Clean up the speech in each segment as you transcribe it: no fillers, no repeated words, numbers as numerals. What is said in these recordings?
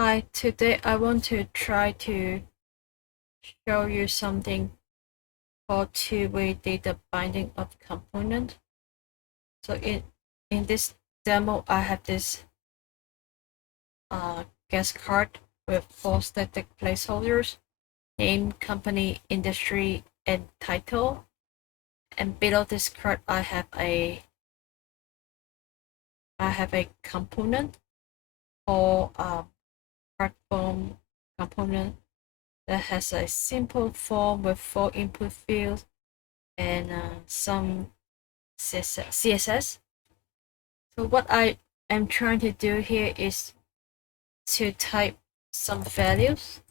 Hi, today I want to try to show you something called two-way data binding of component. So in this demo, I have this guest card with 4 static placeholders: name, company, industry, and title. And below this card, I have a component or card form component that has a simple form with 4 input fields and some CSS. So what I am trying to do here is to type some values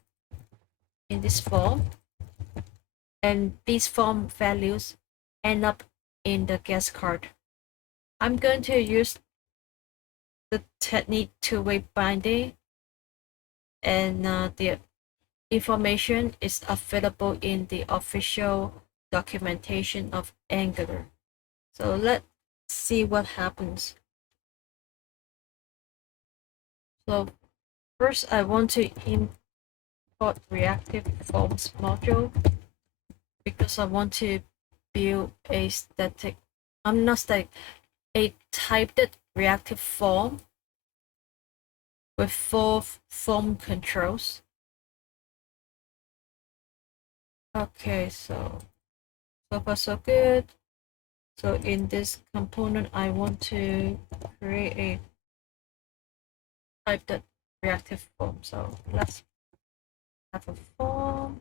in this form, and these form values end up in the guest card. I'm going to use the technique two-way binding, and the information is available in the official documentation of Angular. So let's see what happens. So first, I want to import reactive forms module because I want to build a static, I'm not static, a typed reactive form with 4 form controls. Okay, so far so good. So in this component, I want to create a typed reactive form. So let's have a form,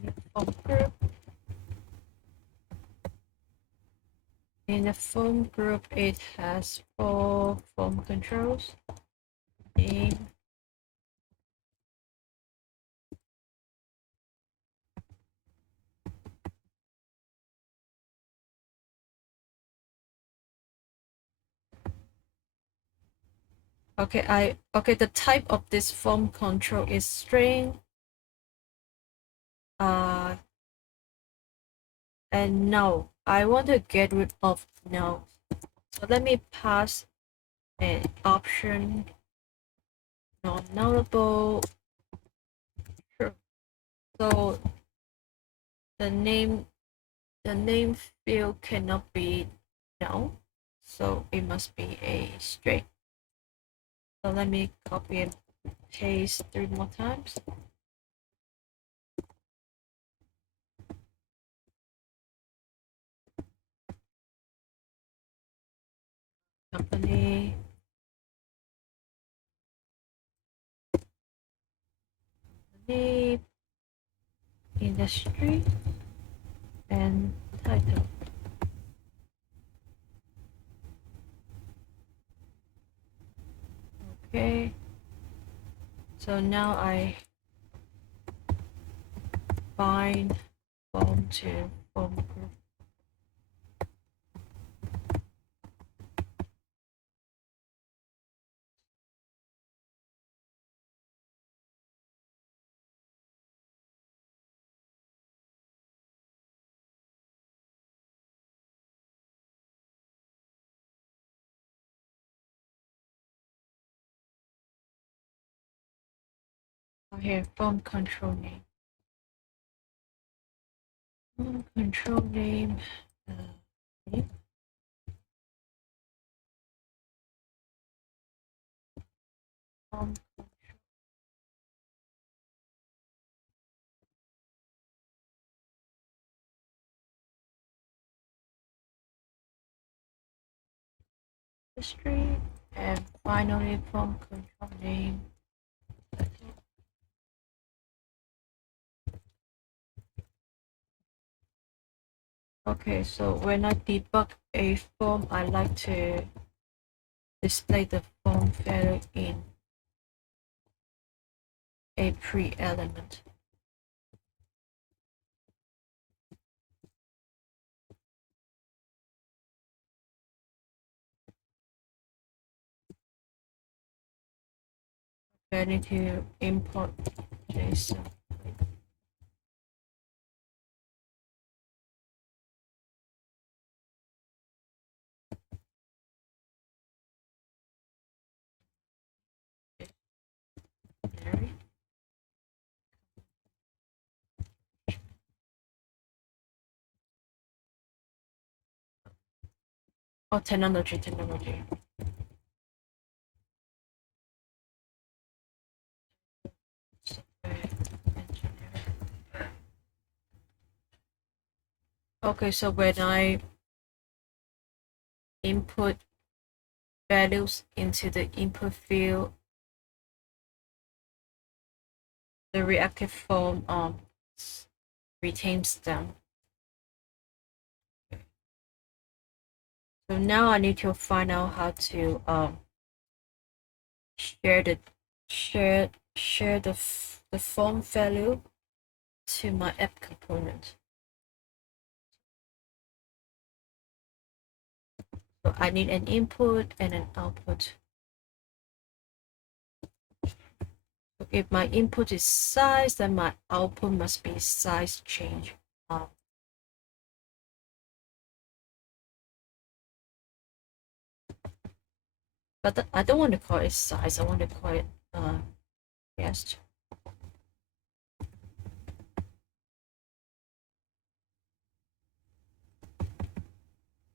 new form group. In the form group, it has 4 form controls: name, okay, the type of this form control is string, and no, I want to get rid of no. So let me pass an option non-nullable true. So the name field cannot be no, so it must be a string. So let me copy and paste 3 more times. Company, name, industry, and title. Okay, so now I bind form to form group. Here, form control name. Form control name. Okay. Form history, and finally form control name. Okay, so when I debug a form, I like to display the form value in a pre-element. I need to import JSON. Oh, technology. Okay, so when I input values into the input field, the reactive form retains them. So now I need to find out how to share the share the form value to my app component. So I need an input and an output. So if my input is size, then my output must be size change. But I don't want to call it size. I want to call it guest.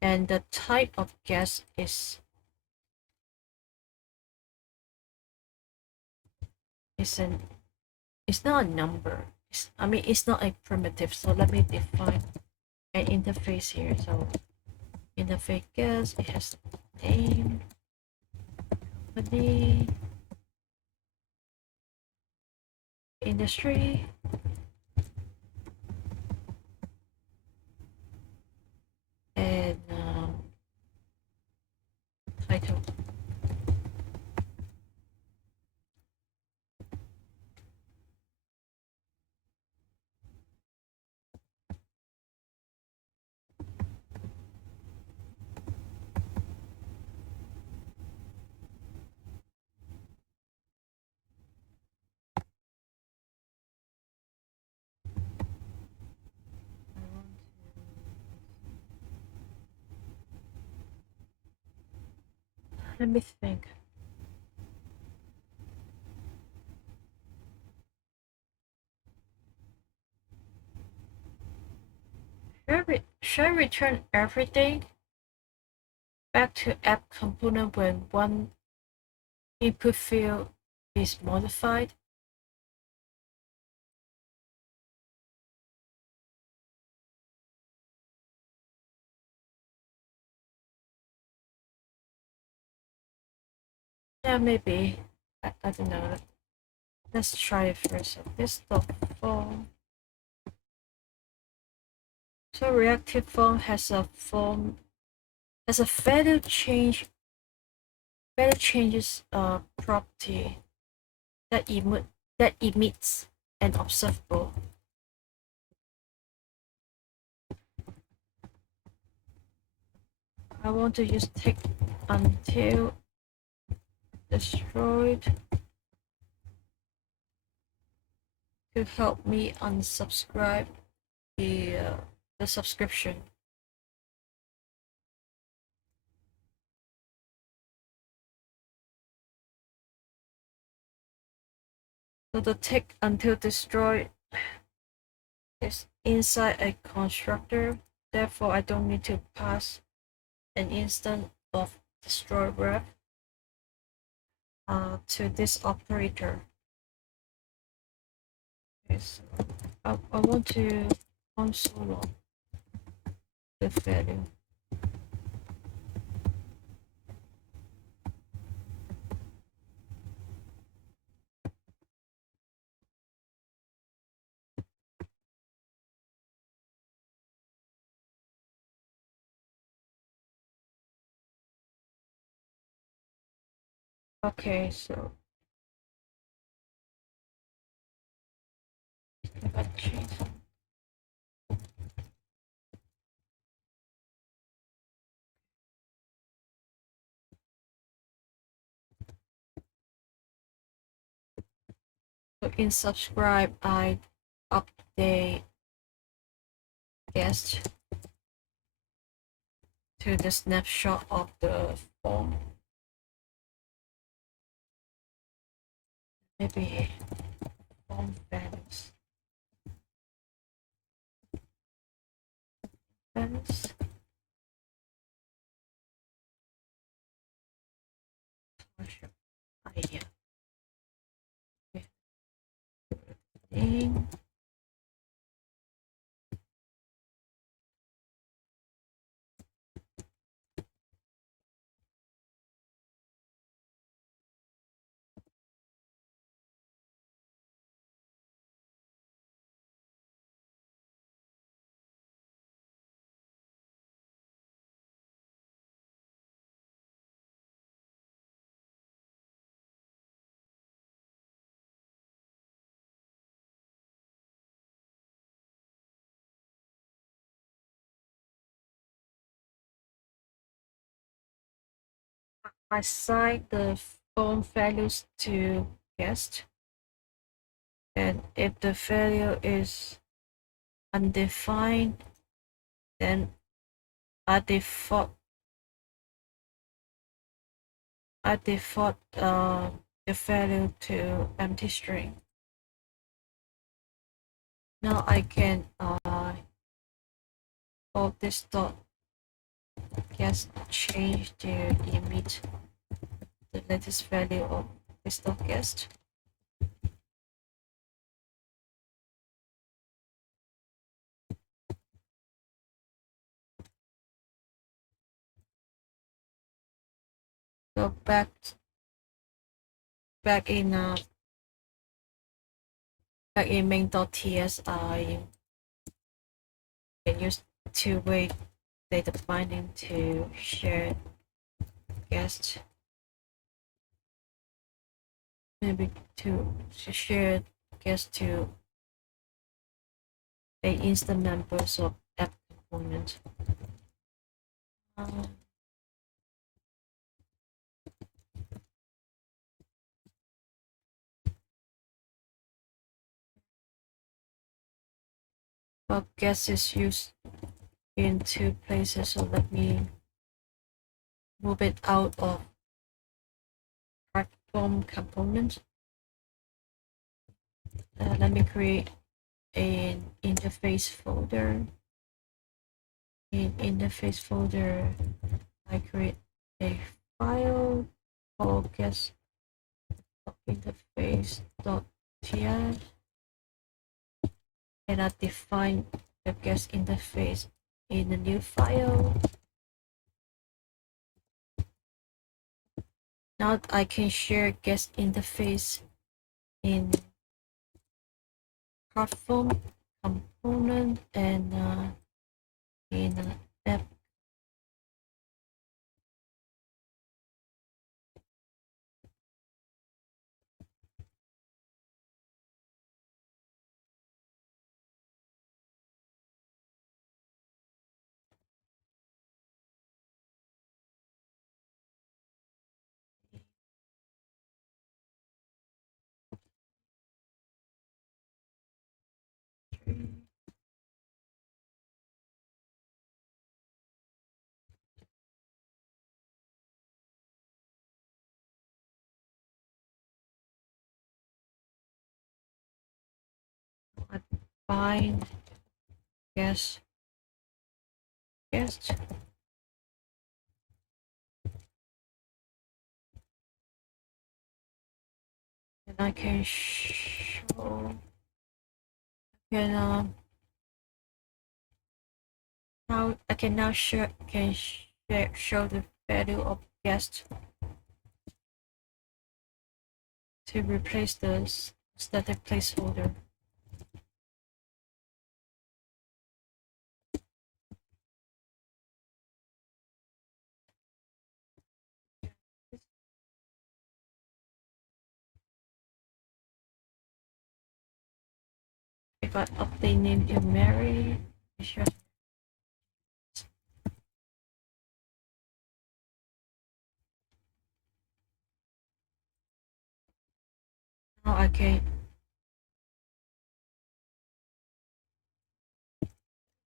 And the type of guest is an it's not a number. I mean it's not a primitive. So let me define an interface here. So interface guest, it has name, company, industry, and title. Let me think. Should I return everything back to app component when one input field is modified? Yeah, maybe. I don't know. Let's try it first. So this dot form. So reactive form has a value changes property that emits an observable. I want to use tick until destroyed to help me unsubscribe the subscription. So the tick until destroyed is inside a constructor. Therefore, I don't need to pass an instance of destroy ref to this operator. Okay, so I want to console log the value. Okay, so if I change. So in subscribe, I update guest to the snapshot of the form. Maybe form values. string. Assign the phone values to guest, and if the value is undefined, then I default the value to empty string. Now I can for this dot guest change to emit the latest value of this dot guest. So back in main.ts, I can use two-way data binding to share guest, maybe to share guest to a instant members of app component. But guest is used in two places, so let me move it out of platform component. Let me create an interface folder. In interface folder, I create a file called guest.interface.ts, and I define the guest interface in a new file. Now I can share guest interface in CardForm component and in app. I bind guest, and I can show, can now I can now show the value of guest to replace the static placeholder. If I update name to Mary, now I can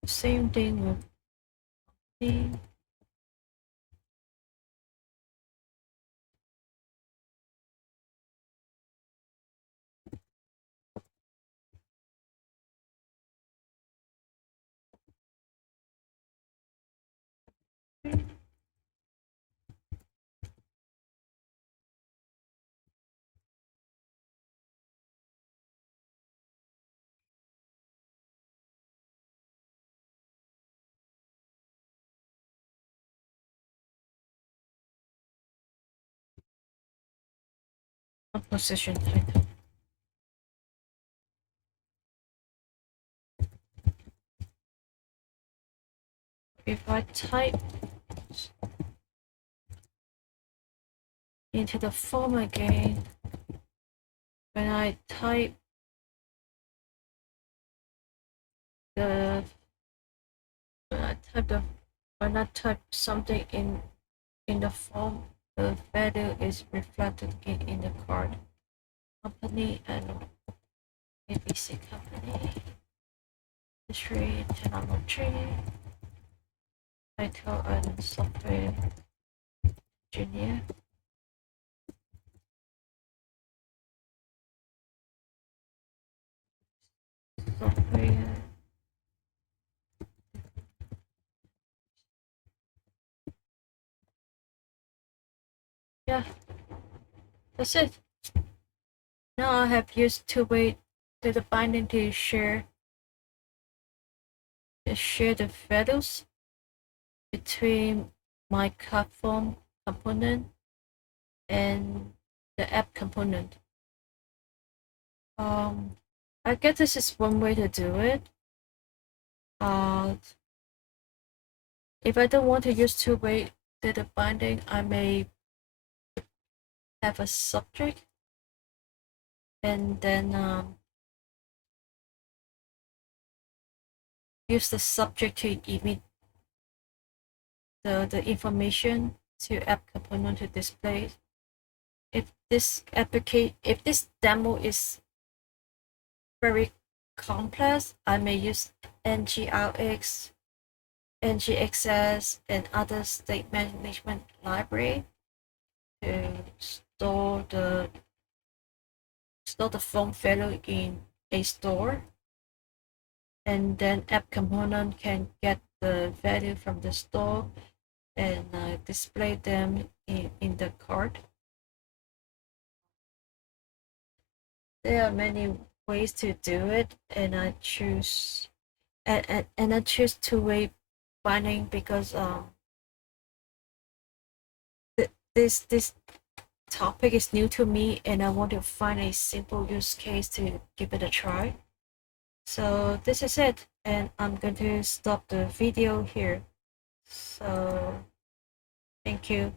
same thing with the composition title. If I type into the form again, when I type the when I type something in the form, the value is reflected in the card. Company and ABC company. History, technology, title and software engineer. Software. Yeah, that's it. Now I have used two-way data binding to share the values between my CardForm component and the app component. I guess this is one way to do it. If I don't want to use two-way data binding, I may have a subject and then use the subject to emit the information to app component to display. If this demo is very complex, I may use ngrx, ngxs, and other state management library to store the form value in a store, and then app component can get the value from the store and display them in the card. There are many ways to do it, and I choose two-way binding because this topic is new to me, and I want to find a simple use case to give it a try. So this is it, and I'm going to stop the video here. So thank you.